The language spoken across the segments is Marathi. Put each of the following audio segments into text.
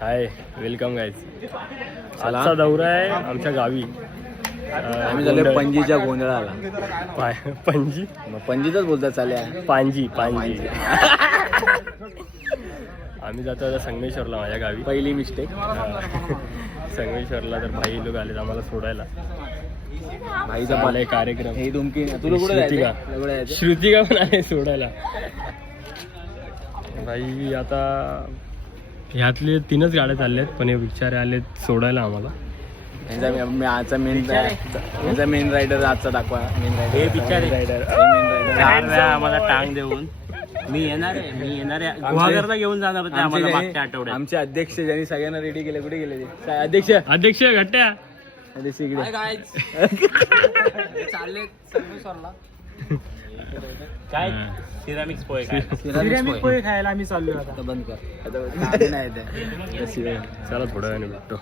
हाय, वेलकम गाईज. आजचा दौरा आहे आमच्या गावी. आम्ही झालो पणजीच्या गोंधळाला. पणजी मग पणजीतच बोलतात चाल्या. पांजी. आम्ही जातो आता संगमेश्वरला, माझ्या गावी. पहिली मिस्टेक. संगमेश्वरला तर भाई लोक आले आम्हाला सोडायला. भाईचा मला एक कार्यक्रम. हे तुमकी तुला कुठे जायचं? श्रुतिका पण आहे सोडायला. भाई आता ह्यातले 3च गाड्या चालल्यात, पण हे बिचारे आलेत सोडायला आम्हाला. आजचा मेन रायडर आजचा दाखवा. मेन रायडर आम्हाला टांग देऊन मी येणार आहे गुहागरला घेऊन जाणार होते आम्हाला मागच्या आठवड्यात. आमचे अध्यक्ष ज्यांनी सगळ्यांना रेडी केले, कुठे गेले ते अध्यक्ष घट्ट्या इकडे चालले संगमेश्वरला. काय सिरामिक्स पोहे खायला आम्ही चाललो. आता बंद कर. नाही चला थोड्या वेळाने भेटतो.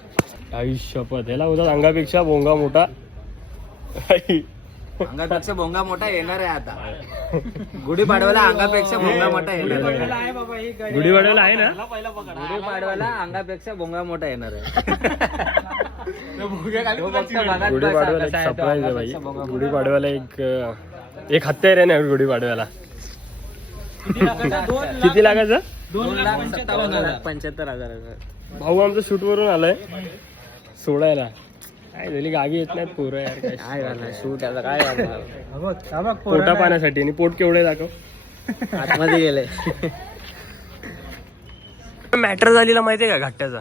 आयुष्यपत ह्याला होता अंगापेक्षा बोंगा मोठा. अंगापेक्षा भोंगा मोठा येणार आहे आता. गुढीपाडव्याला अंगापेक्षा भोंगा मोठा येणार आहे. गुढीपाडव्याला आहे ना. गुढीपाडव्याला अंगापेक्षा भोंगा मोठा येणार आहे. गुढीपाडव्याला एक सरप्राईज आहे भाई. गुढीपाडव्याला एक हत्यार आहे ना गुढीपाडव्याला. किती लागायचं? 2,75,000. भाऊ आमचं शूट वरून आलाय सोडायला. काय झाली, गावी येत नाहीत पोरं यार. काय झालं शूट आता काय झालं? पोटा पाण्यासाठी. आणि पोट केवढे दाखव. आतमध्ये गेले. मॅटर झालेला माहितीये का घाट्याचा?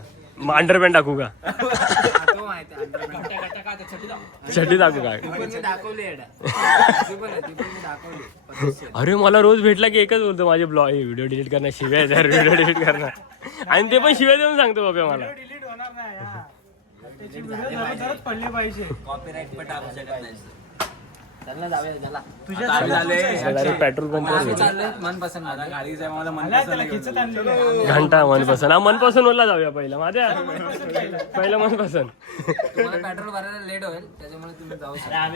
अंडरपॅन्ट टाकू का? छटी टाकू का? अरे मला रोज भेटला की एकच बोलतो, माझे ब्लॉग व्हिडिओ डिलीट करणार, शिव्या व्हिडिओ डिलीट करणार. आणि ते पण शिव्या देऊन सांगतो बाबा मला. पेट्रोल पंपवर घंटा मनपसंत. मनपसंत वरला जाऊया पहिला. माझ्या पहिला मनपसंत. पेट्रोल भरायला लेट होईल त्याच्यामुळे तुम्ही जाऊ शकता.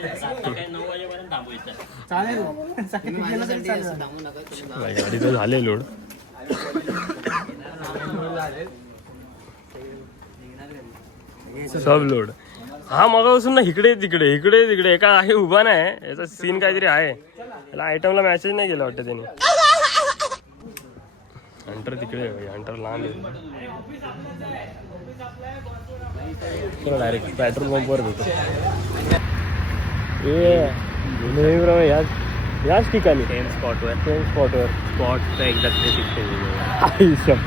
9 वाजेपर्यंत थांबवायचं. गाडी तर झाले लोड. सब लोड. हा मगापासून ना इकडे तिकडे एका आहे उभा नाही. याचा सीन काहीतरी आहे. याला आयटमला मेसेज नाही केला वाटतं त्याने. हंटर तिकडे हंटर लांब आहे. डायरेक्ट पेट्रोल पंपवर भेटतो. याच ठिकाणी सेम स्पॉटवर स्पॉट एकदा 360.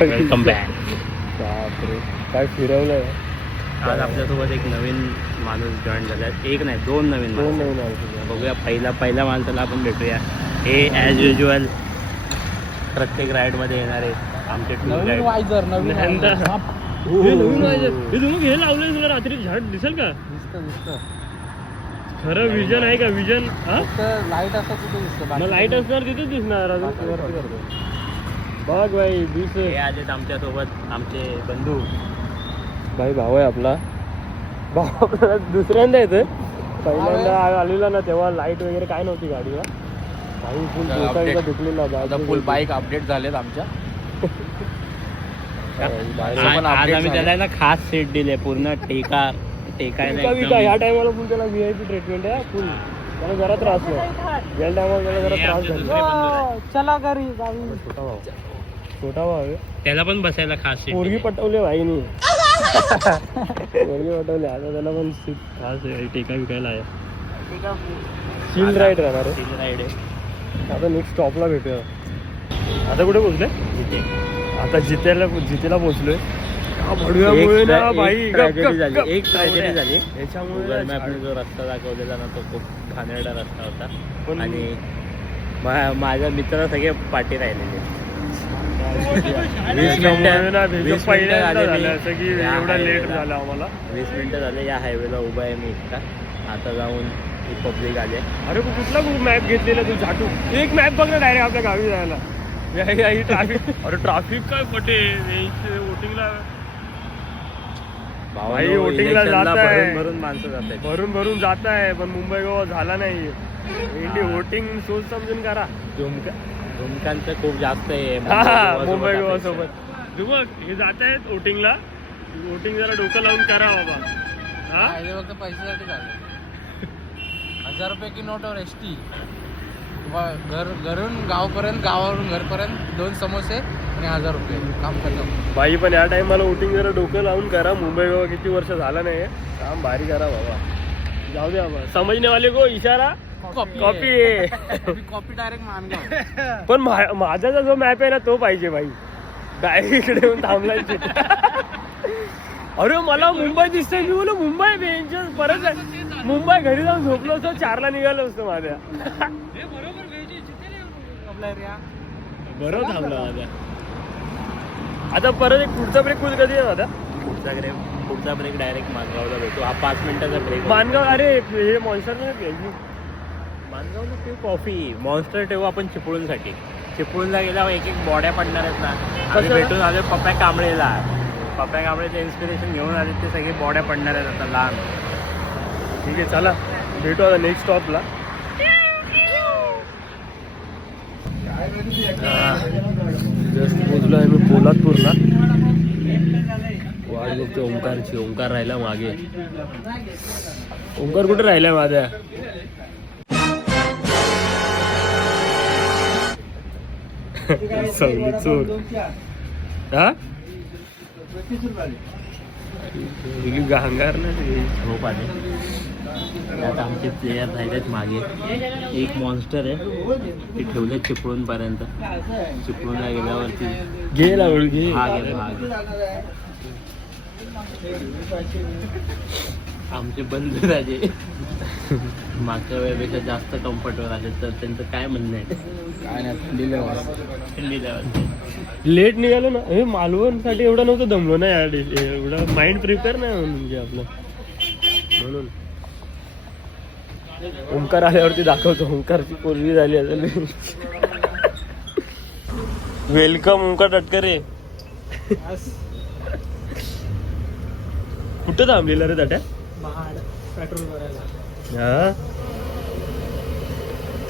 Welcome back. बापरे काय फिरवलंय. आज आपल्यासोबत एक नवीन माणूस जॉईन झाला. एक नाही, 2 नवीन माणूस. बघूया पहिल्या माणसाला आपण भेटूया. हे ॲज युज्युअल प्रत्येक राईडमध्ये येणारे आमचे टूर गाईड. हे लावलंय तुला रात्री झाड दिसेल का? खरं विजन आहे का? विजन लाईट असतं तिथे दिसतं. लाईट असणार तिथेच दिसणार. बघ भाई दिस. हे आलेत आमच्यासोबत आमचे बंधू. भाई भाऊ आहे आपला. भाऊ आपल्याला दुसऱ्यांदा येतं. पहिल्यांदा आलेला ना तेव्हा लाईट वगैरे काय नव्हती गाडीला. काही फुल दुखलेला. फुल बाईक अपडेट झालेत आमच्या. आज आम्ही त्याला खास सीट दिले पूर्ण टेकायला. ह्या टायमाला फुल त्याला VIP ट्रीटमेंट आहे. फुल त्याला जरा त्रास नाही. या टायमाला त्याला जरा त्रास झाला. चला घरी. छोटा भाऊ आहे. त्याला पण बसायला खास सीट. पोरगी पटवले भाईनी. पोरगी पटवले. आता त्याला पण सीट खास टेका विकायला आहे. सील राईड राहणार आहे. आता नेक्स्ट स्टॉपला भेटूया. आता कुठे पोहोचले? आता जितेला पोहोचलोय. एक ट्रॅजेडी झाली. याच्यामुळे मॅपने जो रस्ता दाखवलेला ना तो खूप घाणेरडा रस्ता होता. आणि माझ्या मित्र सगळे पाठी राहिलेले. 20 मिनिटं झाले या हायवेला उभा आहे मी इतका. आता जाऊन रिपब्लिक आले. अरे कुठला मॅप घेतलेला तू? झाटू एक मॅप बघ ना डायरेक्ट आपल्या गावी जायला. ट्रॅफिक. अरे ट्रॅफिक काय पटे वोटिंगला. भाई वोटिंगला जात आहे. भरून माणसं जात आहेत. भरून जात आहे. पण मुंबई गोवा झाला नाही. वोटिंग सोच समजून करा. झुमक्यांचं खूप जास्त आहे मुंबई गोवा सोबत बघ हे जात आहेत वोटिंगला. वोटिंग जरा डोकं लावून करा बाबा. हा फक्त पैशासाठी झालं. 1000 रुपये की नोटवर एसटी घरून गावपर्यंत, गावावरून घरपर्यंत 2 समोसे आणि 1000 रुपये काम करतो. बाई पण या टाइमाला वोटिंग जरा डोकं लावून करा. मुंबई गोवा किती वर्ष झालं नाही काम भारी करा बाबा. जाऊ द्या बाबा. समजने वाले को इशारा कॉपी कॉपी डायरेक्ट मानगाव. पण माझा जो मॅप आहे ना तो पाहिजे बाई. डायरेक्ट इकडे येऊन थांबलाय. अरे मला मुंबई दिसतंय. मी बोलू मुंबई बेंचर परत मुंबई घरी जाऊन झोपलो असतो 4ला निघालो असतो माझ्या. बरोबर थांबला माझ्या. आता परत एक पुढचा ब्रेक कधी आहे दादा? पुढचा ब्रेक डायरेक्ट मानगावला भेटू. हा 5 मिनिटाचा ब्रेक. मानगाव अरे हे मॉन्स्टर नाही मानगावला ठेवू कॉफी. मॉन्स्टर ठेवू आपण चिपळूणसाठी. चिपळूणला गेल्यावर एक बॉड्या पडणार आहेत ना. आम्ही भेटून आलो पप्प्या कांबळेला. पप्प्या कांबळेचं इन्स्पिरेशन घेऊन आले. ते सगळे बॉड्या पडणार आहेत आता लहान. ठीक आहे चला भेटू आता नेक्स्ट स्टॉपला. जस्ट पोचलो आहे मी पोलादपूरला. वाट बघते ओंकारची. ओंकार राहिला मागे. ओंकार कुठे राहिलाय माझ्या? चोर हा गांगार ना झोप आले. त्यात आमचे प्लेयर राहिलेत मागे. एक मॉन्स्टर आहे ते ठेवले चिपळूण पर्यंत. चिपळूणला गेल्यावरती गेला घे. आमचे बंधू राजे मागच्या वेळेपेक्षा जास्त कम्फर्टेबल आले. तर त्यांचं काय म्हणणं आहे? काय नाही थंडी लेट निघालो ना. हे मालवण साठी एवढं नव्हतं दमलो ना यार. एवढं माइंड प्रिपेअर नाही म्हणजे आपलं म्हणून. ओंकार आल्यावरती दाखवतो. ओंकारची पोरगी झाली असेल. वेलकम ओंकार तटकरे. कुठं थांबलेला रे ताट्या? पेट्रोल भरायला. हा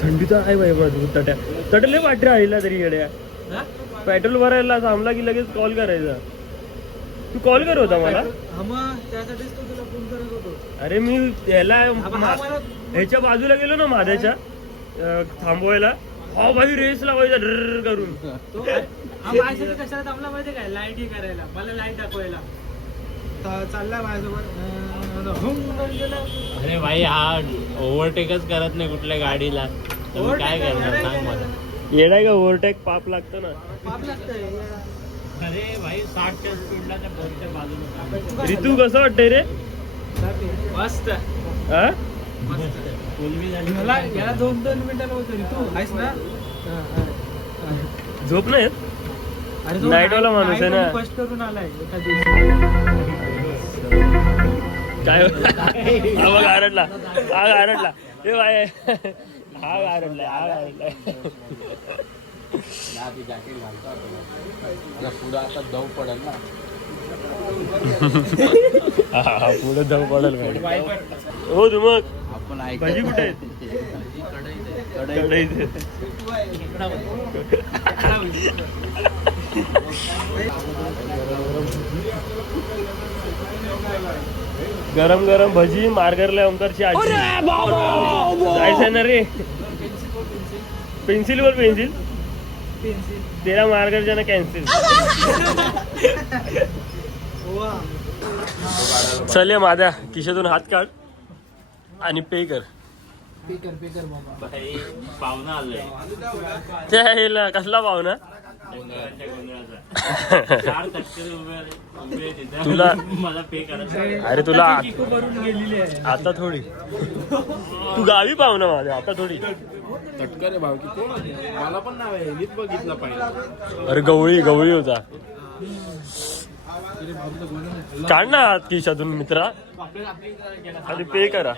थंडी तर आहे बाई माझं. ताट्या तटले वाटरे आईला तरी येड्या. पेट्रोल भरायला थांबला की लगेच कॉल करायचा. तू कॉल कर होता मला. अरे मी याला ह्याच्या बाजूला गेलो ना माझ्याच्या थांबवायला. हा भाई रेस लावायचा ड्र करून. कशाला थांबला माहिती काय? लाईट ही करायला. मला लाईट दाखवायला चालला माझ्यासोबत. अरे भाई हा ओव्हरटेकच करत नाही कुठल्या गाडीला. काय करणार सांग मला. येडाय का ओव्हरटेक पाप लागतं ना. अरे भाई 60च्या स्पीडला त्या बोटच्या बाजूला. ऋतू कसं वाटतंय रे? मस्त. हा याला 2-2 मिनिटाला होतं. ऋतू आहेस ना? झोप नाही नाईट वाला माणूस आहे ना. फर्स्ट करून आलाय एका दिवशी. काय हा बघ आरडला. हा आरडला. हे बाय हा आरडलाय. हा आरडलाय. पुढं आता जाऊ पडेल ना. हा पुढे जाऊ पडेल पाहिजे. हो तू मग आपण भाजी कुठे आहे? गरम गरम भजी मार्गरला ओंकारची आजी. जायचं ना रे. पेन्सिल वर पेन्सिल. तेरा मार्गर ना कॅन्सिल. चल ये माझ्या खिशातून हात काढ आणि पे कर. भाई पाहुणा आलोय. त्या कसला पाहुणा? तुला मला पे करा. अरे तुला भरून गेलेली आहे आता थोडी. तू गावी पाहुणा माझ्या आता थोडी. तटकरे भाऊ की कोण? मला पण नाव आहे. नीट बघितलं पाहिजे. अरे गवळी गवळी होता. काढ ना हात खिशातून मित्रा आणि पे करा.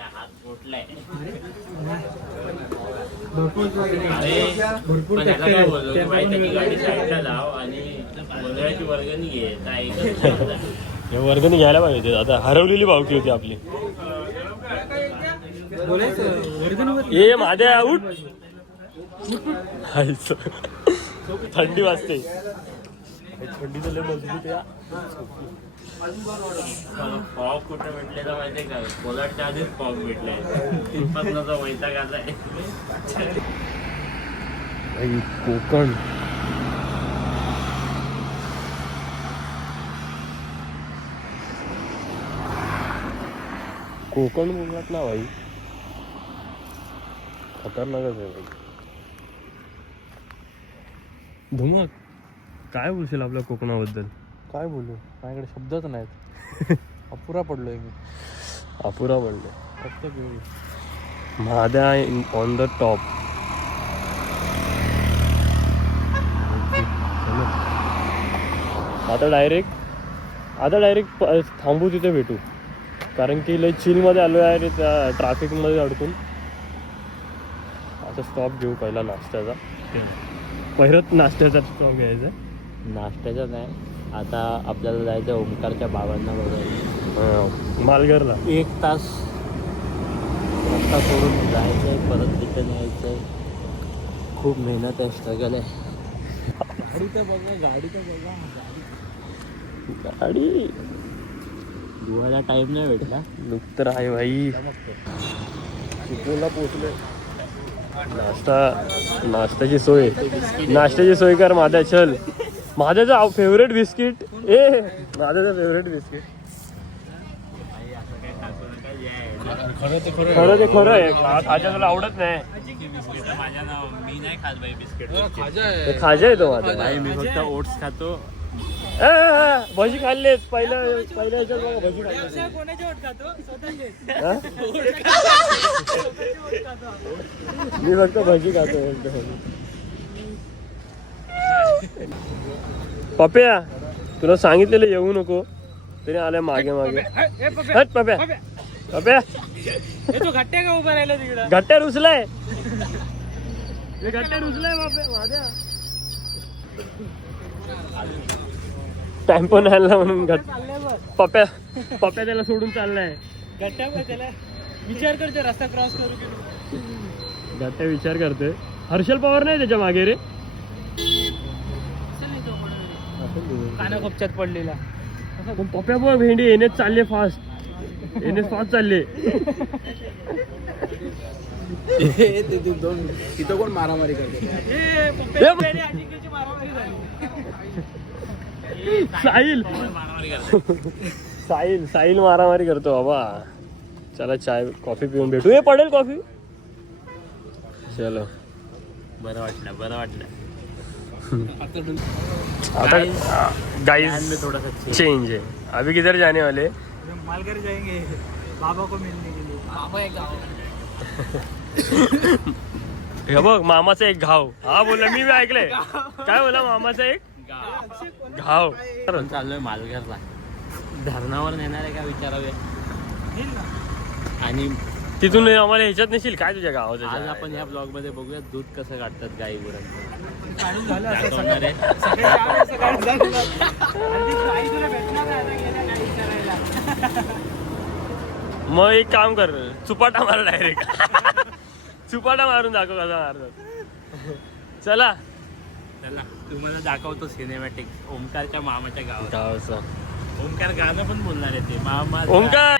पण याला काय बोललो की भाई त्याची गाडी साईडला लाव आणि गोंधळाची वर्गणी घे. हे वर्गणी घ्यायला पाहिजे. आता हरवलेली भावकी होती आपली. ये माझ्या उठ थंडी वाजते, थंडी तर लय मजबूत या. फॉग कुठे भेटले तर माहितीये का, कोलाडच्या आधीच फॉग भेटले. तिथपासून वैताग आलाय. कोकण कोकण बोललात ना भाई, खतरनाकच आहे भाई. धुमक काय बोलशील आपल्या कोकणाबद्दल? काय बोलू, माझ्याकडे शब्दच नाहीत. अपुरा पडलोय मी, अपुरा पडले. प्रत्येक वेळी. महाद्या ऑन द टॉप. आता डायरेक्ट थांबू तिथे भेटू, कारण की लय चिलमध्ये आलो आहे त्या ट्रॅफिकमध्ये अडकून. आता स्टॉप घेऊ पहिला नाश्त्याचा. परत नाश्त्याचा स्टॉप घ्यायचा. नाश्त्याचा नाही, आता आपल्याला जायचं ओमकारच्या बाबांना बघायला. मालघरला 1 तास रस्ता सोडून जायचंय, परत रिटर्न यायचंय. खूप मेहनत आहे, स्ट्रगल आहे. गाडी तर बघा. गाडी धुवायला टाइम नाही भेटला. लुक तर आहे भाई. चिपळूणला पोहोचले. नाश्त्याची सोय कर माझ्या. चल, माझ्याचा फेवरेट बिस्किट. माझ्याचा फेवरेट बिस्किट. खरं ते खरं आहे. खाजा तुला आवडत नाही. मी नाही खात भाई बिस्किट. खाजा आहे तो माझा. भाई मी फक्त ओट्स खातो. भजी खाल्लेत पहिल्या ह्याच्यात बघा. भजी खाल्ले. मी फक्त भजी खातो. पप्या तुला सांगितलेलं येऊ नको, तरी आल्या मागे. हट पप्या. घट्ट्या का उभा राहिला तिकडं? घट्ट्या रुसलाय. माझ्या टाइम पण आला म्हणून पप्या त्याला सोडून चाललाय. घट्ट्या त्याला विचार करते रस्ता क्रॉस करू की. घट्ट्या विचार करते. हर्षल पवार नाही त्याच्या मागे रे. काना खोपच्यात पडलेला. पण पप्या बघ, भेंडी येणेच चालले फास्ट. चालले. तिथं कोण मारामारी करते? साहिल मारामारी करतो बाबा. चला चाय कॉफी पिऊन भेटू. हे पडेल कॉफी. चलो, बरं वाटलं. आता गाइस थोड़ा चेंज है. अभी किधर जाने वाले? मालघर जाएंगे बाबा को मिलने के लिए. बाबा एक गाव. हे बघ, मामाचा एक घाव. हा बोला, मी ऐकलंय. काय बोला? मामाचा एक घाव. चाललोय मालघरला. धरणावर नेणार आहे का विचारावे. आणि तिथून आम्हाला ह्याच्यात नशील काय तुझ्या गावाचं? आज आपण ह्या ब्लॉग मध्ये बघूया दूध कसं काढतात गाई गुरांचं. मग एक काम कर, चुपाटा मार डायरेक्ट. चुपाटा मारून दाखव कसा मारतात. चला तुम्हाला दाखवतो सिनेमॅटिक ओमकारच्या मामाच्या गावाचा. गावाचं ओमकार गाणं पण बोलणार आहे ते. मामा ओमकार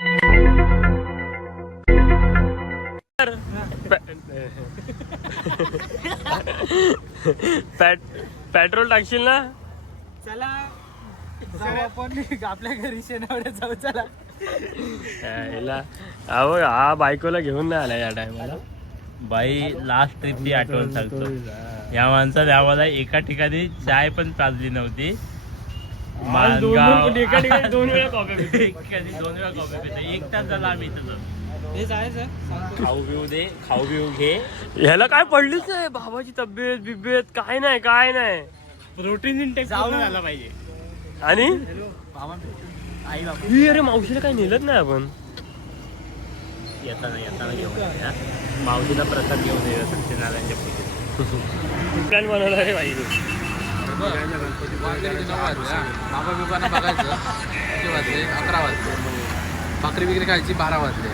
पेट्रोल टाकशील ना? चला आपण आपल्या घरी शेणावड्यात जाऊ. चला. अहो, हा बायकोला घेऊन नाही आला या टायमाला. बाई लास्ट ट्रिपची आठवण सांगतो. या माणसाने आम्हाला एका ठिकाणी चाय पण पाजली नव्हती. एका ठिकाणी 2 वेळा कॉफी पिते. 2 वेळा कॉफी पिते. 1 तास झाला आम्ही इथं. हे जायचं खाऊ पिऊ घे. ह्याला काय पडलीच नाही. बाबाची तब्येत काय नाही. प्रोटीन इंटेक झाला पाहिजे. आणि आई बाबा अरे मावशीला काय नेलत नाही आपण. येताना घेऊन या. मावशीला प्रसाद घेऊन येऊया सत्यनारायणच्या पूजेत. प्लॅन बनवला रे बाई. बाबा बिबांना बघायचं. किती वाजले? 11 वाजले. भाकरी बिकरी खायची 12 वाजले.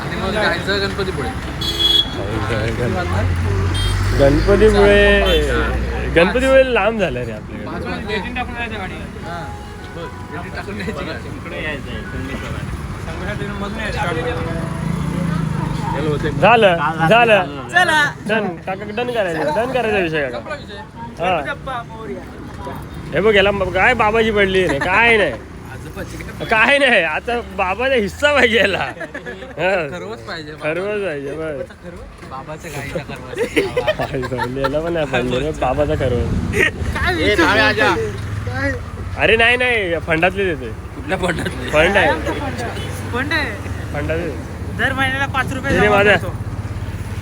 आणि मग जायचं गणपती पुढे. गणपतीमुळे लांब झालं रे आपल्याकडे. झालं डन काका डन करायचा विषय काका. हा हे बघ याला काय बाबाची पडली नाही काय नाही आता बाबाचा हिस्सा पाहिजे याला. खरवच पाहिजे बस याला पण नाही बाबाचा खरवस. अरे नाही फंडातले देते. कुठल्या फंडातले? फंड आहे फंडातले. दर महिन्याला 5 रुपये माझ्या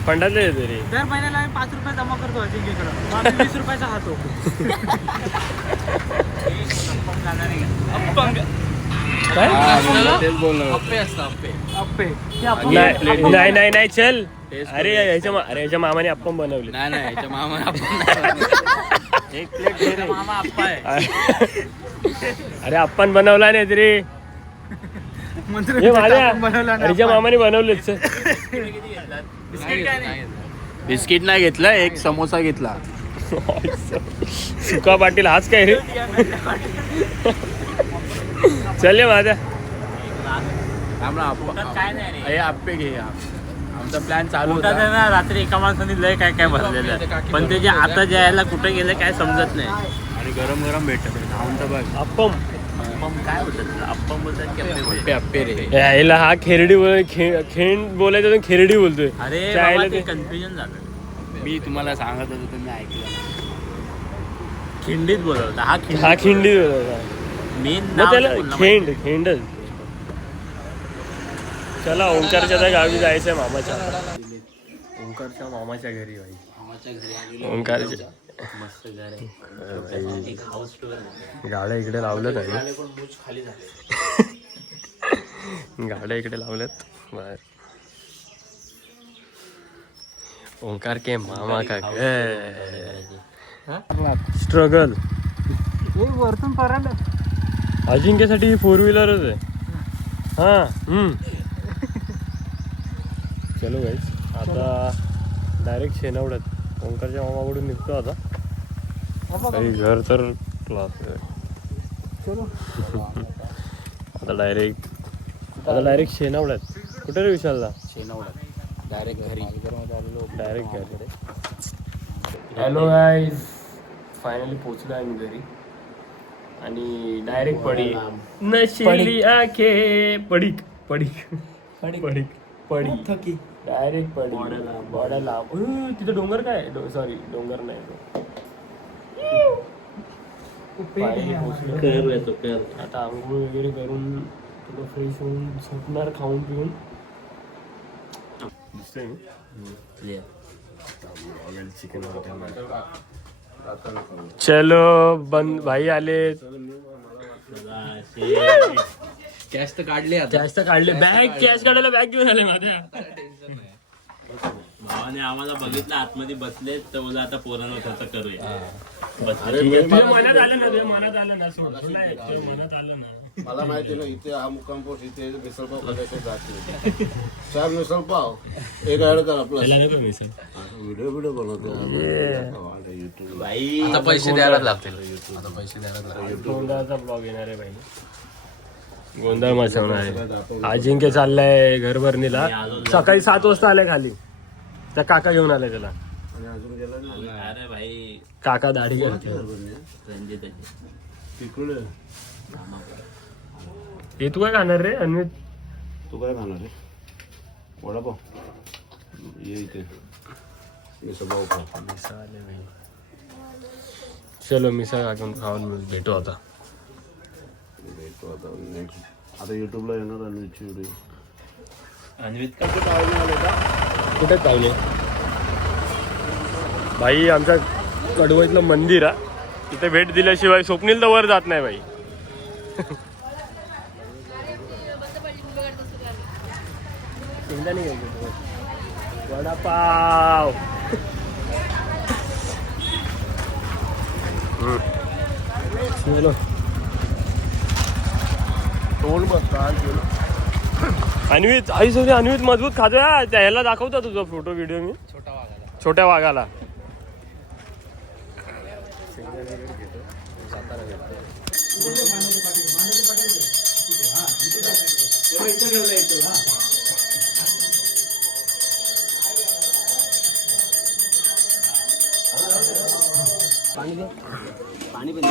फंडातले देते रे. दर महिन्याला आम्ही 5 रुपये जमा करतो अजिंक्यकडं. 20 रुपयाचा खातो. नाही चल. अरे याच्या मामाने अप्पम बनवले. अरे अप्पन बनवला नाही तरी माझ्या मामाने बनवलेच. बिस्किट नाही घेतलं, एक समोसा घेतला. सुका पाटील हाच काय रे. चल माझ्या आप्पे घे. आमचा प्लॅन चालू होता ना. रात्री एका माणसाने लय काय भरलेलं आहे, पण ते जे आता जायला कुठे गेलं काय समजत नाही. आणि गरम गरम भेटत बघ अप्पम. काय होतं अप्पम बोलतात अप्पे रे. यायला हा खेरडी खेंड बोलायचं खेरडी बोलतोय. अरे ते कन्फ्युजन झालं. मी तुम्हाला सांगत होतो तुम्ही ऐकलं. खिंडीत बोलवता हा खिंडी बोलवता. मेन त्याला खेंडच. चला ओंकारच्या त्या गावी जायचंय मामाच्या. ओंकारच्या मामाच्या घरी भाई. ओंकारच्या मस्त घर आहे. गाड्या इकडे लावल्यात आहे. गाड्या इकडे लावल्यात बाहेर. ओंकार के मामा का स्ट्रगल. वरतून परायला अजिंक्यसाठी 4 व्हीलरच आहे. हा चलो गाईस आता डायरेक्ट शेनावड्यात ओंकारच्या मामाकडून निघतो आता. घर तर क्लास आहे. आता डायरेक्ट शेनावड्यात. कुठे रे विशालला? शेनावड्यात डायरेक्ट घरी. हॅलो गाईज, फायनली पोचलो आहे मी घरी. आणि डायरेक्ट पडी नशिली आखे पडीक डायरेक्ट बॉर्डर लांब. तिथं डोंगर काय सॉरी डोंगर नाही आता आंघोळ वगैरे करून तुला फ्रेश होऊन झोपणार खाऊन पिऊन. चिकन चलो बंद भाई आले. कॅश तर काढले. बॅग कॅश काढायला बॅग घेऊन आले माझ्या भावाने. आम्हाला बघितलं आतमध्ये बसले तर बोला आता पोरांना खर्च करूया. मनात आलं ना. मला माहिती ना इथे हा मुक्काम पोस्ट इथे मिसळपाव खायचे जाते. 4 मिसळपाव एक ऍड कर आपला व्हिडिओ बनवतो. आता पैसे द्यायला लागतील. गोंधळाचा ब्लॉग येणार आहे भाई. गोंधळ मचवणार आहे. अजिंक्य चाललाय घर भरणीला. सकाळी 7 वाजता आलाय खाली. त्या काका घेऊन आलाय त्याला. अरे भाई काका दाढी करते. हे तू काय खाणार रे अन्वित? तू काय खाणार रे? वडापाव ये इथे. मिसळपाव खा. चलो मिसळ काकून खाऊन भेटू आता. नेक्स्ट आता युट्यूबला येणार अन्वितची व्हिडिओ. अन्वित का कुठे आले का? कुठे चावले भाई? आमच्या कडवईतलं मंदिर आहे. तिथे भेट दिल्याशिवाय स्वप्नील तर वर जात नाही भाई. वडापाव चलो अन्वित आई सगळी अन्वित मजबूत खातोय. त्या ह्याला दाखवता तुझा फोटो व्हिडिओ मी छोट्या वाघाला. घेतो जाताना भेटतो. पाणी दे, पाणी पण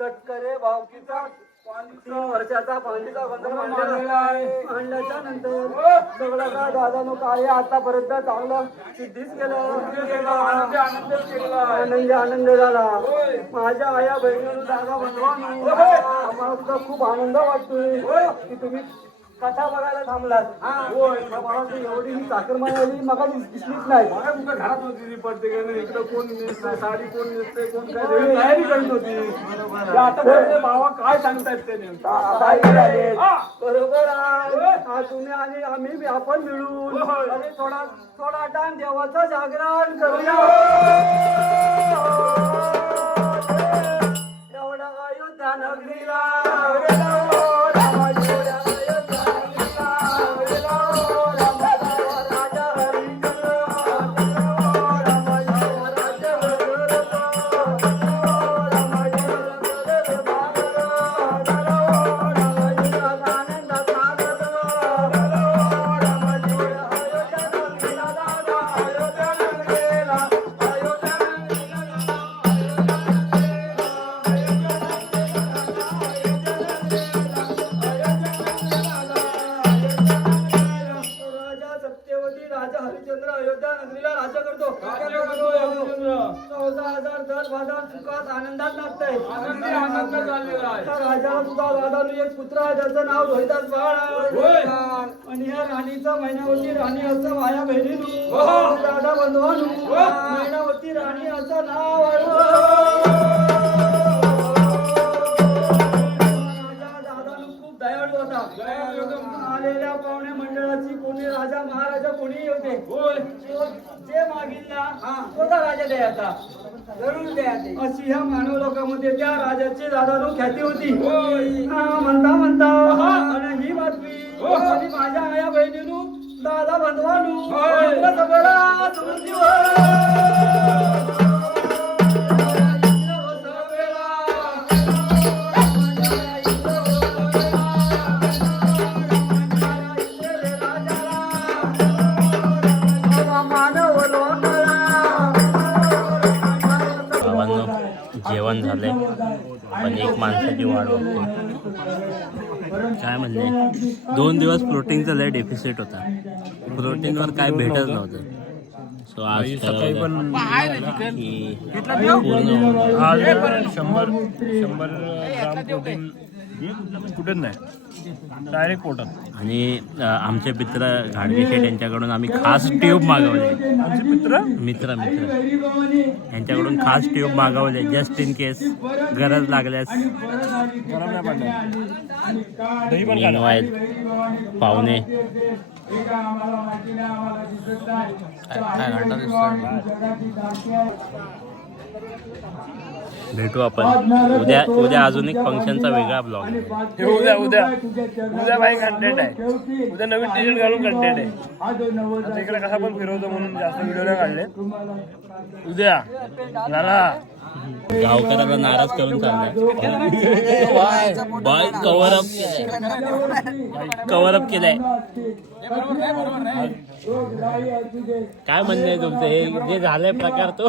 तटकरे भावकीचा 3 वर्षाचा पाणीचा बंदर मांडलेला आहे. मांडल्याच्या नंतर सगळं काय दादानो काय आतापर्यंत चांगलं सिद्धीच केलं, आनंद झाला. माझ्या आया बहिणीनं जागा बनवा, आम्हाला सुद्धा खूप आनंद वाटतोय की तुम्ही कथा बघायला थांबलात. मला एवढी ही साखर मारली मका दिसलीच नाही. घरात होती प्रत्येकाने इकडं कोण नेसते साडी, कोण नेसते, कोण काय तयारी करत होती. आता बाबा काय सांगतायत ते बरोबर आहे. तुम्ही आणि आम्ही आपण मिळून आणि थोडा टाइम देवाचं जागरण करूया. एवढा अयोध्या नगरीला राजाला सुद्धा दादाने एक पुत्र आहे त्याचं नाव रोहिदास बाळ आणि या राणीचा महिनावती राणी असं माझ्या बहिणीनु दादा बंधवानु महिनावती राणी असं नाव दादानु खूप दयाळू होता. आलेल्या पाहुणे मंडळाची कोणी राजा महाराजा कोणी होते जे मागितला स्वतः राजा द्यायचा जरूर द्यायचे अशी ह्या मानव लोकांमध्ये त्या राजाची दादानो ख्याती होती. म्हणता आणि ही बातमी आणि माझ्या आया बहिणीनु दादा बंधवानु सगळा जेवण झालंय पण एक माणसाची वाढ बघतो. काय म्हणणे 2 दिवस प्रोटीनचा लय डेफिसिट होता. प्रोटीनवर काय भेटत नव्हतं. सो आज सकाळी पण की पूर्ण 100 ग्राम प्रोटीन कुठेच नाही, डायरेक्ट पोटात. आणि आमचे मित्र घाडगे शेठ यांच्याकडून आम्ही खास ट्यूब मागवले. आमचे मित्र मित्र यांच्याकडून खास ट्यूब मागवले जस्ट इन केस गरज लागल्यास. गरम नाही पडणार. दही पण खाणार. Meanwhile, पाहुणे भेटू आपण उद्या अजून एक फंक्शनचा वेगळा ब्लॉग. हे उद्या भाई कंटेंट आहे. उद्या नवीन टी शर्ट घालून कंटेंट आहे. आता इकडे कसा पण फिरवतो म्हणून जास्त व्हिडिओ नाही काढले. उद्या झाला गावकऱ्याला नाराज करून चाललंय. बाय कव्हर अप केलंय. काय म्हणणं आहे तुमचं? हे जे झालंय प्रकार तो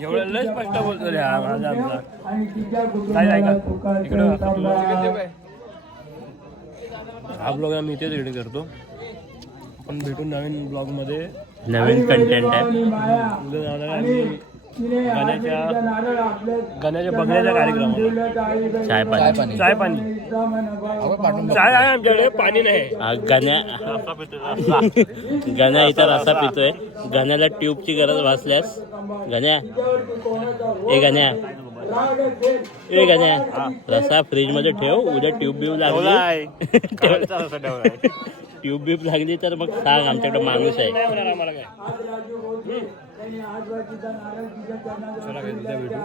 एवढं लय स्पष्ट बोलतो रे हा माझा आमचा. काय ऐका इकडं हा ब्लॉग आम्ही इथेच रेडी करतो. आपण भेटून नवीन ब्लॉग मध्ये. नवीन कंटेंट आहे. उद्या जाणार आहे आम्ही गण्याच्या बघण्याच्या कार्यक्रमाला. चाय पाणी चाय आहे आमच्याकडे, पाणी नाही. गण्या इथं रस्सा पितोय. गण्याला ट्यूबची गरज भासल्यास गण्या रस्सा फ्रीज मध्ये ठेव. उद्या ट्यूब बीब लागली ट्यूब बीब लागली तर मग सांग, आमच्याकडे माणूस आहे. आम्हाला काय चला भेटू.